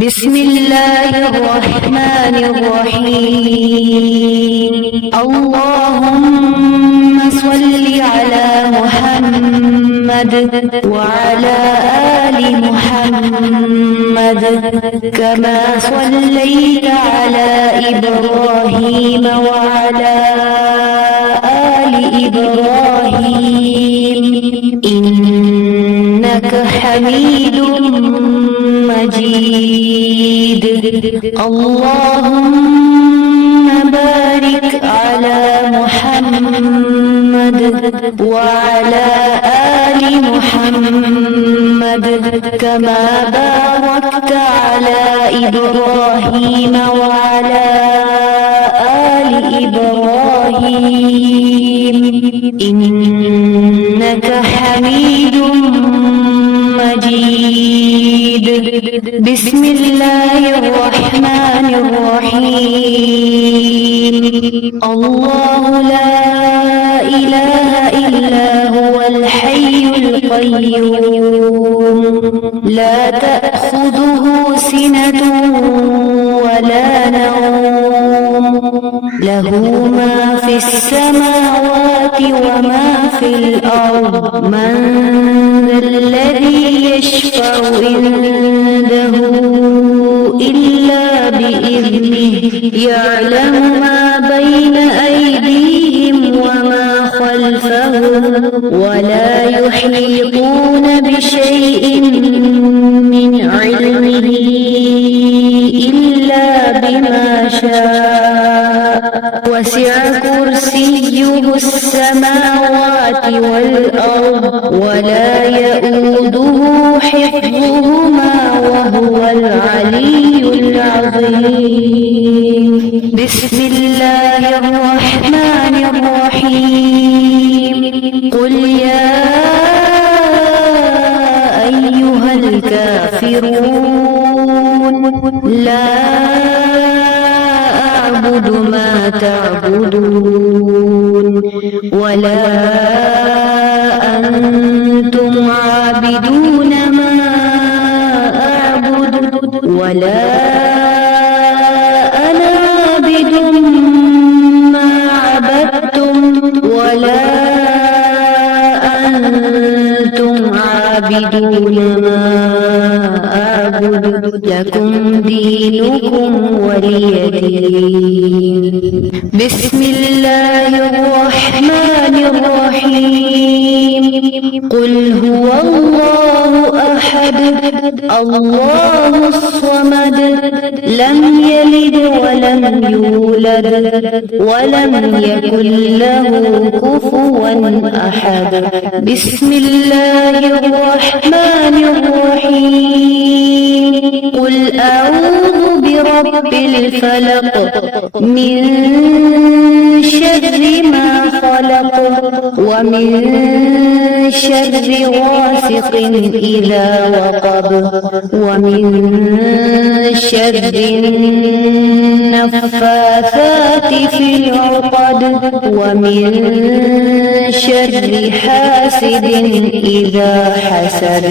بسم الله الرحمن الرحيم. اللهم صل على محمد وعلى آل محمد كما صليت على إبراهيم وعلى آل إبراهيم إنك حميد مجيد. اللهم بارك على محمد وعلى آل محمد كما باركت على إبراهيم وعلى آل إبراهيم إنك حميد مجيد. بسم الله الرحمن الرحيم. الله لا إله إلا هو الحي القيوم لا تأخذه سنة ولا نوم له ما في السماوات وما في الأرض. من ذا الذي يشفع عنده إلا بإذنه يعلم ما بين أيديهم وما خلفهم ولا يحيطون بشيء من علمه إلا بما شاء وسع كرسيه السماوات والأرض ولا يؤوده حفظهما وهو العلي العظيم. بسم الله الرحمن الرحيم. قل يا أيها الكافرون لا أعبد ما تعبدون ولا أنتم عابدون ما أعبد ولا أنا عابد ما عبدتم ولا أنتم عابدون ما أعبد لكم دينكم ولي دين. بسم الله الرحمن الرحيم. قل هو الله أحد الله الصمد لم يلد ولم يولد ولم يكن له كفوا أحد. بسم الله الرحمن الرحيم. قل أعوذ برب الفلق من شر ما خلق ومن شر غاسق إذا وقب ومن شر النفاثات في العقد ومن شر حاسد إذا حسد.